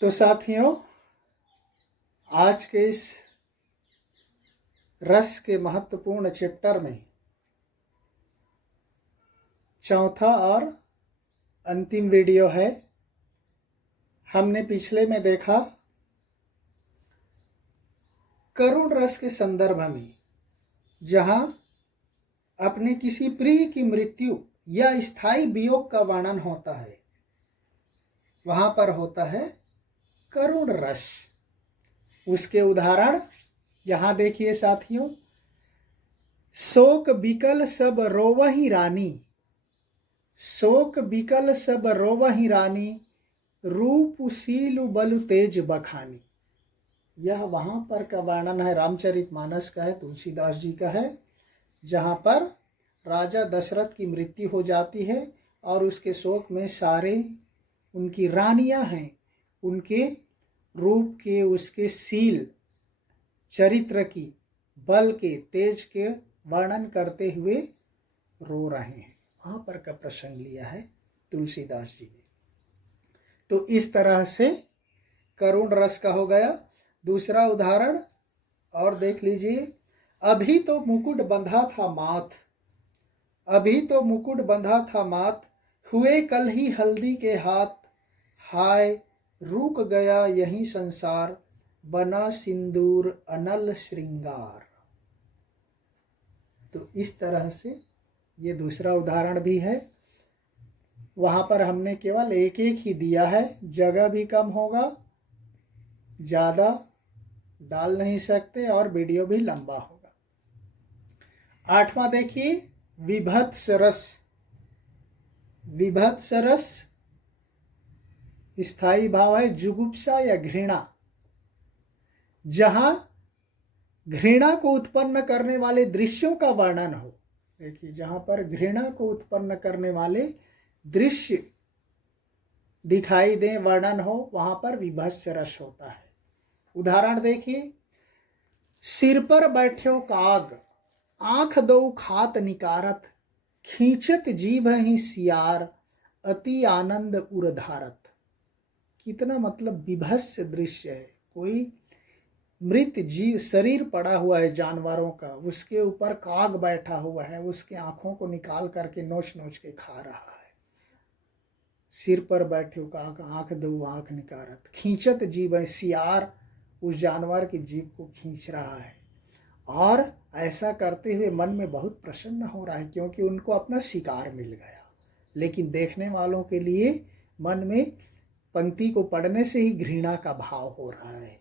तो साथियों, आज के इस रस के महत्वपूर्ण चैप्टर में चौथा और अंतिम वीडियो है। हमने पिछले में देखा करुण रस के संदर्भ में, जहां अपने किसी प्रिय की मृत्यु या स्थायी वियोग का वर्णन होता है, वहां पर होता है करुण रस। उसके उदाहरण यहां देखिए साथियों। शोक बिकल सब रोवहि रानी, शोक बिकल सब रोवहि रानी, रूप सीलु बलु तेज बखानी। यह वहां पर का वर्णन है, रामचरितमानस का है, तुलसीदास जी का है, जहां पर राजा दशरथ की मृत्यु हो जाती है और उसके शोक में सारे उनकी रानियां हैं, उनके रूप के, उसके शील चरित्र की, बल के, तेज के वर्णन करते हुए रो रहे हैं। वहां पर का प्रसंग लिया है तुलसीदास जी ने। तो इस तरह से करुण रस का हो गया। दूसरा उदाहरण और देख लीजिए। अभी तो मुकुट बंधा था माथ, अभी तो मुकुट बंधा था माथ, हुए कल ही हल्दी के हाथ, हाय रुक गया यही संसार, बना सिंदूर अनल श्रृंगार। तो इस तरह से ये दूसरा उदाहरण भी है। वहां पर हमने केवल एक एक ही दिया है, जगह भी कम होगा, ज़्यादा डाल नहीं सकते और वीडियो भी लंबा होगा। आठवां देखिए, विभत्स रस। विभत्स रस स्थायी भाव है जुगुप्सा या घृणा, जहां घृणा को उत्पन्न करने वाले दृश्यों का वर्णन हो। देखिए, जहां पर घृणा को उत्पन्न करने वाले दृश्य दिखाई दे, वर्णन हो, वहां पर विभत्स रस होता है। उदाहरण देखिए। सिर पर बैठ्यो काग, आंख दो खात निकारत, खींचत जीभ ही सियार, अति आनंद उर्धारत। कितना मतलब विभत्स दृश्य है। कोई मृत जीव शरीर पड़ा हुआ है जानवरों का, उसके ऊपर काग बैठा हुआ है, उसके आंखों को निकाल करके नोच नोच के खा रहा है। सिर पर बैठे काग, आंख दो आंख निकारत, खींचत जीव, सियार उस जानवर की जीभ को खींच रहा है, और ऐसा करते हुए मन में बहुत प्रसन्न हो रहा है, क्योंकि उनको अपना शिकार मिल गया। लेकिन देखने वालों के लिए मन में पंक्ति को पढ़ने से ही घृणा का भाव हो रहा है।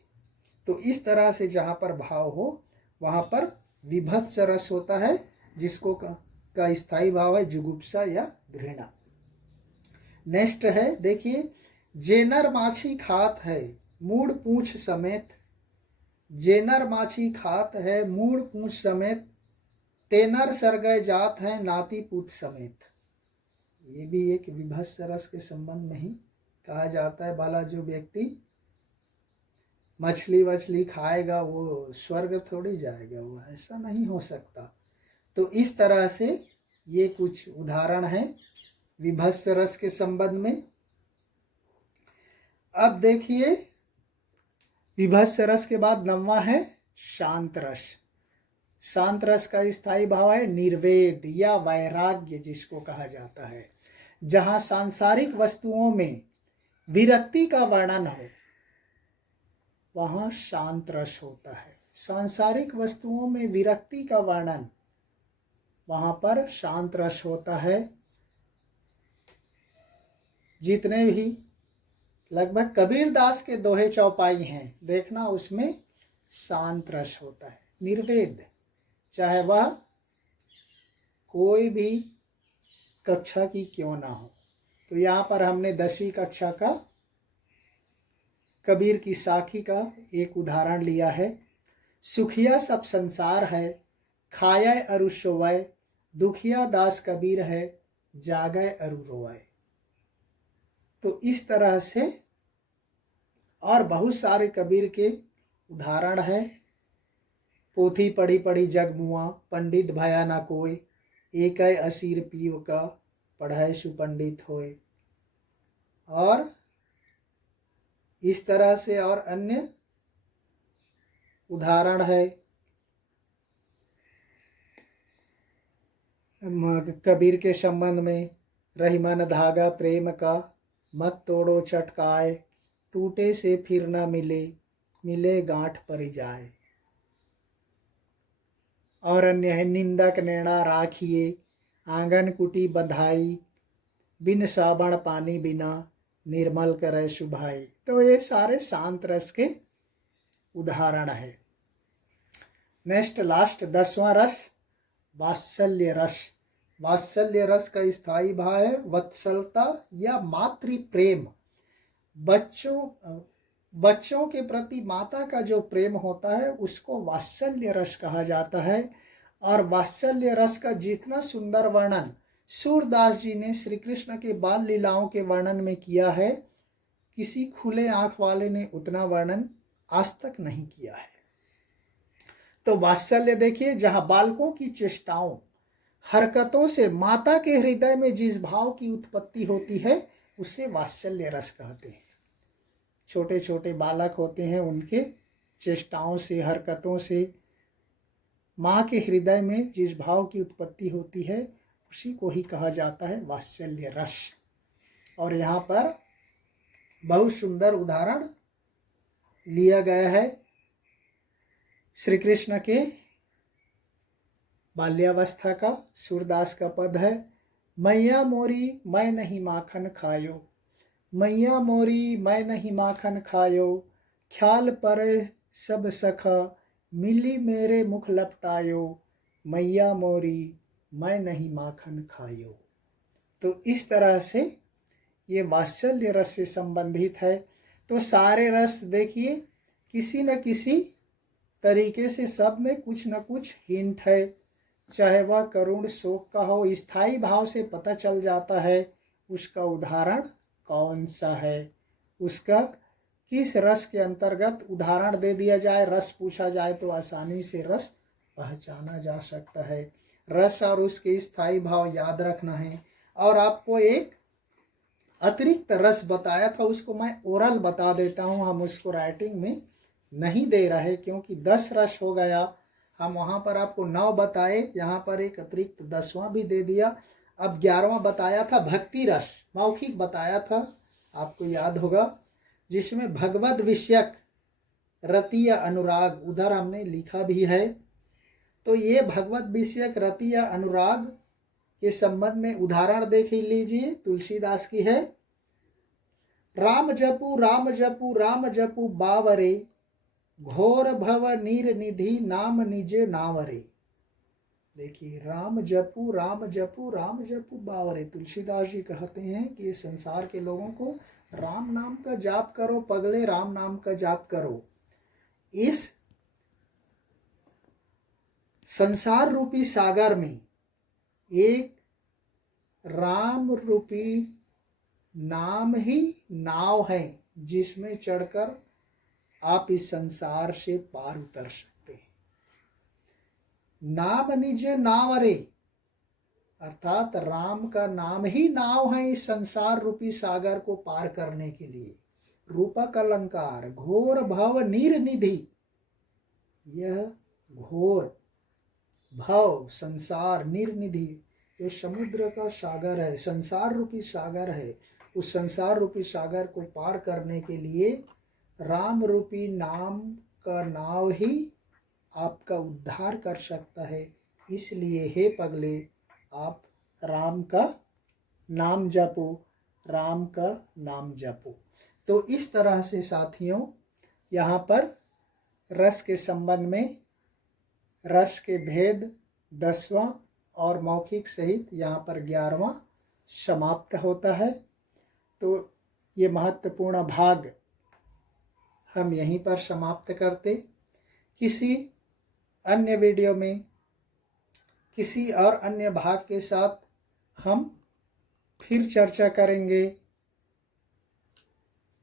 तो इस तरह से जहाँ पर भाव हो, वहाँ पर विभत्स रस होता है, जिसको का स्थायी भाव है जुगुप्सा या घृणा। नेक्स्ट है, देखिए। जेनर माछी खात है मूड़ पूंछ समेत, जेनर माछी खात है मूड़ पूंछ समेत, तेनर सरगय जात है नाती पूत समेत। ये भी एक विभत्स रस के संबंध में ही कहा जाता है। बाला जो व्यक्ति मछली वछली खाएगा वो स्वर्ग थोड़ी जाएगा, वो ऐसा नहीं हो सकता। तो इस तरह से ये कुछ उदाहरण हैं विभत्स रस के संबंध में। अब देखिए, विभत्स रस के बाद नौवां है शांत रस। शांत रस का स्थायी भाव है निर्वेद या वैराग्य, जिसको कहा जाता है, जहां सांसारिक वस्तुओं में विरक्ति का वर्णन हो, वहां शांत रस होता है। सांसारिक वस्तुओं में विरक्ति का वर्णन, वहां पर शांत रस होता है। जितने भी लगभग कबीरदास के दोहे चौपाई हैं, देखना उसमें शांत रस होता है, निर्वेद, चाहे वह कोई भी कक्षा की क्यों ना हो। तो यहाँ पर हमने 10वीं कक्षा का कबीर की साखी का एक उदाहरण लिया है। सुखिया सब संसार है, खाया अरु सोवय, दुखिया दास कबीर है, जागय अरु रोवय। तो इस तरह से और बहुत सारे कबीर के उदाहरण है। पोथी पढ़ी पढ़ी जग मुआ, पंडित भया ना कोई, एक असीर पीव का, पढ़ाए सुपंडित होए। और इस तरह से और अन्य उदाहरण है। कबीर के संबंध में, रहीमन धागा प्रेम का, मत तोड़ो चटकाए, टूटे से फिर न मिले, मिले गांठ पर जाए। और अन्य है, निंदक नैना राखिए, आंगन कुटी बंधाई, बिन साबण पानी बिना, निर्मल करे सुभाई। तो ये सारे शांत रस के उदाहरण है। नेक्स्ट लास्ट 10वां रस वात्सल्य रस। वात्सल्य रस का स्थायी भाव है वत्सलता या मातृ प्रेम। बच्चों के प्रति माता का जो प्रेम होता है उसको वात्सल्य रस कहा जाता है। और वात्सल्य रस का जितना सुंदर वर्णन सूरदास जी ने श्री कृष्ण के बाल लीलाओं के वर्णन में किया है, किसी खुले आंख वाले ने उतना वर्णन आज तक नहीं किया है। तो वात्सल्य देखिए, जहां बालकों की चेष्टाओं हरकतों से माता के हृदय में जिस भाव की उत्पत्ति होती है उसे वात्सल्य रस कहते हैं। छोटे छोटे बालक होते हैं, उनके चेष्टाओं से हरकतों से माँ के हृदय में जिस भाव की उत्पत्ति होती है उसी को ही कहा जाता है वात्सल्य रस। और यहाँ पर बहुत सुंदर उदाहरण लिया गया है श्री कृष्ण के बाल्यावस्था का। सूरदास का पद है, मैया मोरी मैं नहीं माखन खायो, मैया मोरी मैं नहीं माखन खायो, ख्याल परे सब सखा, मिली मेरे मुख लपटायो, मैया मोरी मैं नहीं माखन खायो। तो इस तरह से ये वात्सल्य रस से संबंधित है। तो सारे रस देखिए किसी न किसी तरीके से सब में कुछ न कुछ हिंट है, चाहे वह करुण शोक का हो। स्थायी भाव से पता चल जाता है उसका उदाहरण कौन सा है, उसका किस रस के अंतर्गत उदाहरण दे दिया जाए, रस पूछा जाए तो आसानी से रस पहचाना जा सकता है। रस और उसके स्थायी भाव याद रखना है। और आपको एक अतिरिक्त रस बताया था, उसको मैं ओरल बता देता हूँ, हम उसको राइटिंग में नहीं दे रहे क्योंकि 10 रस हो गया। हम वहाँ पर आपको 9 बताए, यहाँ पर एक अतिरिक्त 10वां भी दे दिया। अब 11वां बताया था भक्ति रस, मौखिक बताया था, आपको याद होगा, जिसमें भगवद विषयक रति या अनुराग, उधर हमने लिखा भी है। तो ये भगवद विषयक रति या अनुराग के संबंध में उदाहरण देख लीजिए, तुलसीदास की है, राम जपू राम जपू राम जपू बावरे, घोर भव नीर निधि नाम निजे नावरे। देखिए, राम जपू राम जपू राम जपू बावरे। तुलसीदास जी कहते हैं कि संसार के लोगों को राम नाम का जाप करो, पगले राम नाम का जाप करो। इस संसार रूपी सागर में एक राम रूपी नाम ही नाव है जिसमें चढ़कर आप इस संसार से पार उतर सकते हैं। नाम निज नावरे, अर्थात राम का नाम ही नाव है इस संसार रूपी सागर को पार करने के लिए। रूपक अलंकार, घोर भव नीर निधि, यह घोर भव संसार, निर्निधि जो समुद्र का सागर है, संसार रूपी सागर है, उस संसार रूपी सागर को पार करने के लिए राम रूपी नाम का नाव ही आपका उद्धार कर सकता है। इसलिए हे पगले, आप राम का नाम जपो, राम का नाम जपो। तो इस तरह से साथियों, यहाँ पर रस के संबंध में रस के भेद 10वां और मौखिक सहित यहाँ पर 11वां समाप्त होता है। तो ये महत्वपूर्ण भाग हम यहीं पर समाप्त करते। किसी अन्य वीडियो में किसी और अन्य भाग के साथ हम फिर चर्चा करेंगे।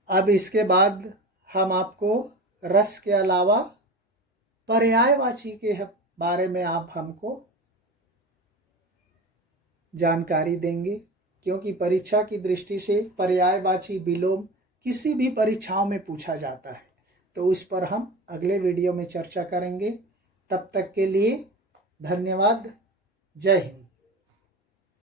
अब इसके बाद हम आपको रस के अलावा पर्यायवाची के बारे में आप हमको जानकारी देंगे, क्योंकि परीक्षा की दृष्टि से पर्यायवाची विलोम किसी भी परीक्षाओं में पूछा जाता है। तो उस पर हम अगले वीडियो में चर्चा करेंगे। तब तक के लिए धन्यवाद। जय हिंद।